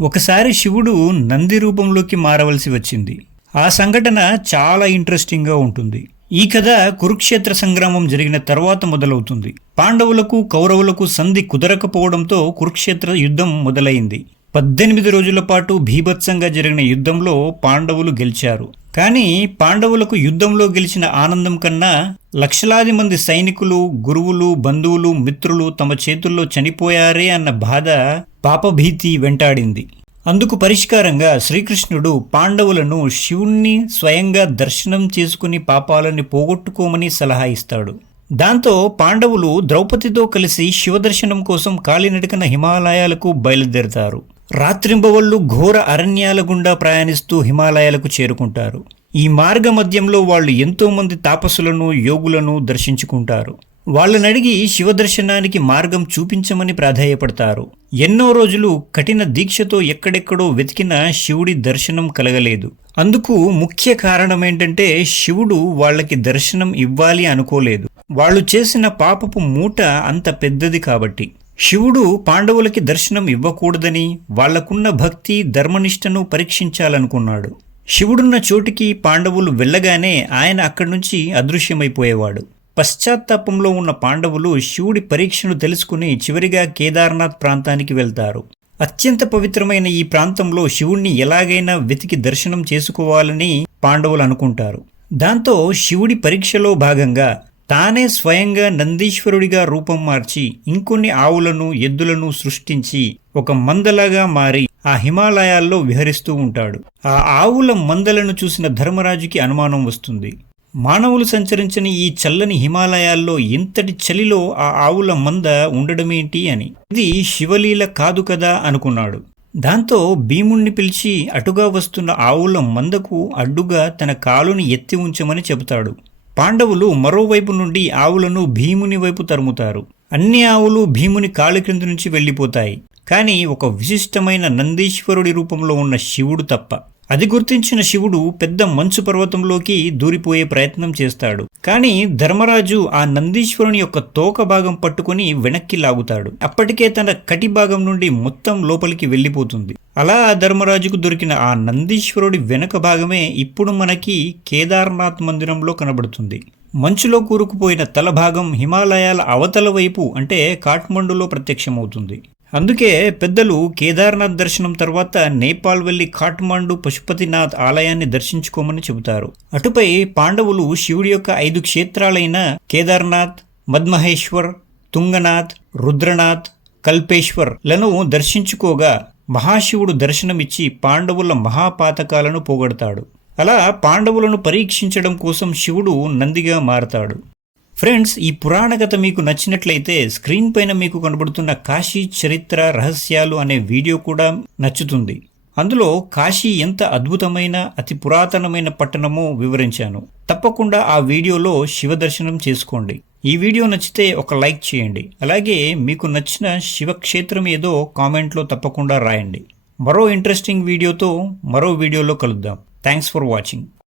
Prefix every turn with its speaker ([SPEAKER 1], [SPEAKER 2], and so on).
[SPEAKER 1] ఒకసారి శివుడు నంది రూపంలోకి మారవలసి వచ్చింది. ఆ సంఘటన చాలా ఇంట్రెస్టింగ్గా ఉంటుంది. ఈ కథ కురుక్షేత్ర సంగ్రామం జరిగిన తర్వాత మొదలవుతుంది. పాండవులకు కౌరవులకు సంధి కుదరకపోవడంతో కురుక్షేత్ర యుద్ధం మొదలైంది. పద్దెనిమిది రోజుల పాటు భీభత్సంగా జరిగిన యుద్ధంలో పాండవులు గెలిచారు. కానీ పాండవులకు యుద్ధంలో గెలిచిన ఆనందం కన్నా లక్షలాది మంది సైనికులు గురువులు బంధువులు మిత్రులు తమ చేతుల్లో చనిపోయారే అన్న బాధ పాపభీతి వెంటాడింది. అందుకు పరిష్కారంగా శ్రీకృష్ణుడు పాండవులను శివుణ్ణి స్వయంగా దర్శనం చేసుకుని పాపాలని పోగొట్టుకోమని సలహా ఇస్తాడు. దాంతో పాండవులు ద్రౌపదితో కలిసి శివదర్శనం కోసం కాలినడకన హిమాలయాలకు బయలుదేరతారు. రాత్రింబవళ్ళు ఘోర అరణ్యాల గుండా ప్రయాణిస్తూ హిమాలయాలకు చేరుకుంటారు. ఈ మార్గ మధ్యంలో వాళ్ళు ఎంతోమంది తాపసులను యోగులను దర్శించుకుంటారు. వాళ్ళని అడిగి శివదర్శనానికి మార్గం చూపించమని ప్రాధాయపడతారు. ఎన్నో రోజులు కఠిన దీక్షతో ఎక్కడెక్కడో వెతికిన శివుడి దర్శనం కలగలేదు. అందుకు ముఖ్య కారణం ఏంటంటే శివుడు వాళ్ళకి దర్శనం ఇవ్వాలి అనుకోలేదు. వాళ్ళు చేసిన పాపపు మూట అంత పెద్దది కాబట్టి. శివుడు పాండవులకి దర్శనం ఇవ్వకూడదని వాళ్ళకున్న భక్తి ధర్మనిష్టను పరీక్షించాలనుకున్నాడు. శివుడున్న చోటికి పాండవులు వెళ్ళగానే ఆయన అక్కడి నుంచి అదృశ్యమైపోయేవాడు. పశ్చాత్తాపంలో ఉన్న పాండవులు శివుడి పరీక్షను తెలుసుకుని చివరిగా కేదార్నాథ్ ప్రాంతానికి వెళ్తారు. అత్యంత పవిత్రమైన ఈ ప్రాంతంలో శివుణ్ణి ఎలాగైనా వెతికి దర్శనం చేసుకోవాలని పాండవులు అనుకుంటారు. దాంతో శివుడి పరీక్షలో భాగంగా తానే స్వయంగా నందీశ్వరుడిగా రూపం మార్చి ఇంకొన్ని ఆవులను ఎద్దులను సృష్టించి ఒక మందలాగా మారి ఆ హిమాలయాల్లో విహరిస్తూ ఉంటాడు. ఆ ఆవుల మందలను చూసిన ధర్మరాజుకి అనుమానం వస్తుంది. మానవులు సంచరించని ఈ చల్లని హిమాలయాల్లో ఇంతటి చలిలో ఆ ఆవుల మంద ఉండడమేంటి అని. ఇది శివలీల కాదు కదా అనుకున్నాడు. దాంతో భీముణ్ణి పిలిచి అటుగా వస్తున్న ఆవుల మందకు అడ్డుగా తన కాలుని ఎత్తి ఉంచమని చెబుతాడు. పాండవులు మరోవైపు నుండి ఆవులను భీముని వైపు తరుముతారు. అన్ని ఆవులు భీముని కాలు క్రింద నుంచి వెళ్ళిపోతాయి. కానీ ఒక విశిష్టమైన నందీశ్వరుడి రూపంలో ఉన్న శివుడు తప్ప. అది గుర్తించిన శివుడు పెద్ద మంచు పర్వతంలోకి దూరిపోయే ప్రయత్నం చేస్తాడు. కానీ ధర్మరాజు ఆ నందీశ్వరుని యొక్క తోక భాగం పట్టుకుని వెనక్కి లాగుతాడు. అప్పటికే తన కటి భాగం నుండి మొత్తం లోపలికి వెళ్ళిపోతుంది. అలా ఆ ధర్మరాజుకు దొరికిన ఆ నందీశ్వరుడి వెనక భాగమే ఇప్పుడు మనకి కేదార్నాథ్ మందిరంలో కనబడుతుంది. మంచులో కూరుకుపోయిన తల భాగం హిమాలయాల అవతల వైపు అంటే కాఠ్మండులో ప్రత్యక్షమవుతుంది. అందుకే పెద్దలు కేదార్నాథ్ దర్శనం తర్వాత నేపాల్ వెళ్ళి కాఠ్మండు పశుపతినాథ్ ఆలయాన్ని దర్శించుకోమని చెబుతారు. అటుపై పాండవులు శివుడి యొక్క ఐదు క్షేత్రాలైన కేదార్నాథ్ మద్మహేశ్వర్ తుంగనాథ్ రుద్రనాథ్ కల్పేశ్వర్లను దర్శించుకోగా మహాశివుడు దర్శనమిచ్చి పాండవుల మహాపాతకాలను పోగొడతాడు. అలా పాండవులను పరీక్షించడం కోసం శివుడు నందిగా మారతాడు. ఫ్రెండ్స్ ఈ పురాణ కథ మీకు నచ్చినట్లయితే స్క్రీన్ పైన మీకు కనబడుతున్న కాశీ చరిత్ర రహస్యాలు అనే వీడియో కూడా నచ్చుతుంది. అందులో కాశీ ఎంత అద్భుతమైన అతి పురాతనమైన పట్టణమో వివరించాను. తప్పకుండా ఆ వీడియోలో శివ దర్శనం చేసుకోండి. ఈ వీడియో నచ్చితే ఒక లైక్ చేయండి. అలాగే మీకు నచ్చిన శివక్షేత్రం ఏదో కామెంట్లో తప్పకుండా రాయండి. మరో ఇంట్రెస్టింగ్ వీడియోతో మరో వీడియోలో కలుద్దాం. Thanks for watching